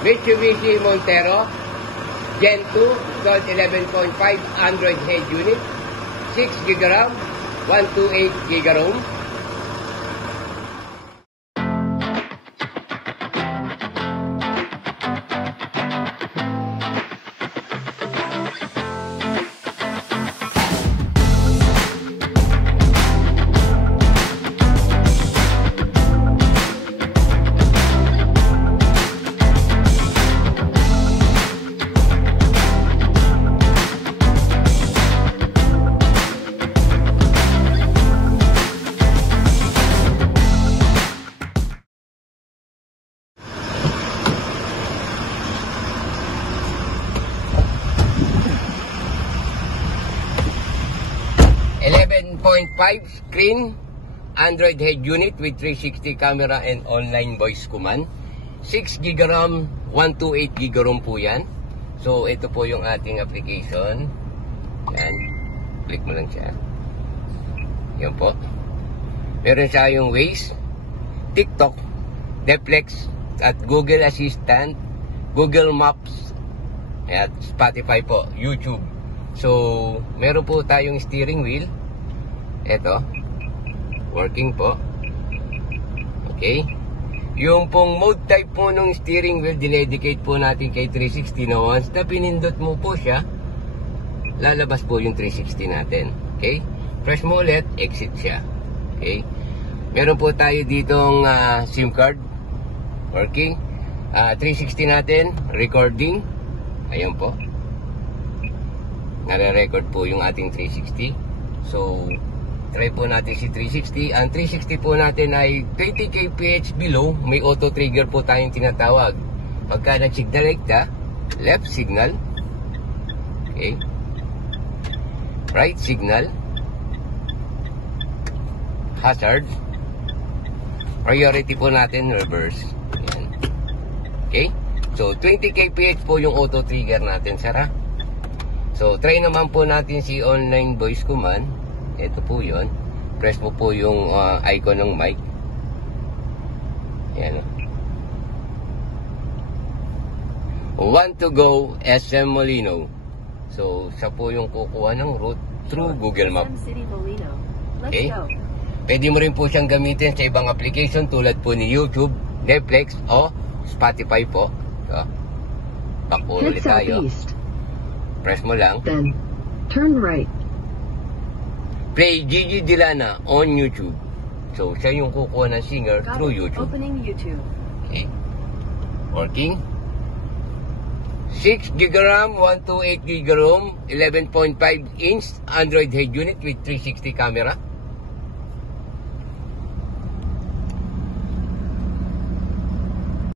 Mitsubishi Montero Gen 2, installed 11.5 Android head unit, 6 GB RAM, 128 GB ROM. .5 screen, Android head unit with 360 camera and online voice command. 6 GB RAM, 128 GB ROM po yan. So, ito po yung ating application. Yan. Click mo lang siya. Yan po. Meron siya yung Waze, TikTok, Netflix, at Google Assistant, Google Maps, at Spotify po, YouTube. So, meron po tayong steering wheel. Ito, working po. Okay. Yung pong mode type po ng steering wheel, dinedicate po natin kay 360 na once na pinindot mo po siya, lalabas po yung 360 natin. Okay. Press mo ulit, exit siya. Okay. Meron po tayo ditong SIM card. Working. 360 natin, recording. Ayan po. Nare-record po yung ating 360. So, try po natin si 360. Ang 360 po natin ay 20 kph below. May auto trigger po tayong tinatawag. Pagka nag-signal ka, left signal. Okay. Right signal. Hazard. Priority po natin, reverse. Ayan. Okay. So, 20 kph po yung auto trigger natin, Sara. So, try naman po natin si online voice command. Ito po yun. Press mo po yung icon ng mic. Ayan. Want to go SM Molino. So, siya po yung kukuha ng route through Google Maps. Okay. Pwede mo rin po siyang gamitin sa ibang application tulad po ni YouTube, Netflix, o Spotify po. So, back po ulit tayo. Press mo lang. Then, turn right. Play Gigi Dilana on YouTube. So, siya yung kukuha ng singer through YouTube. Opening YouTube. Okay. Working. 6 GB RAM, 128 GB ROM, 11.5 inch Android head unit with 360 camera.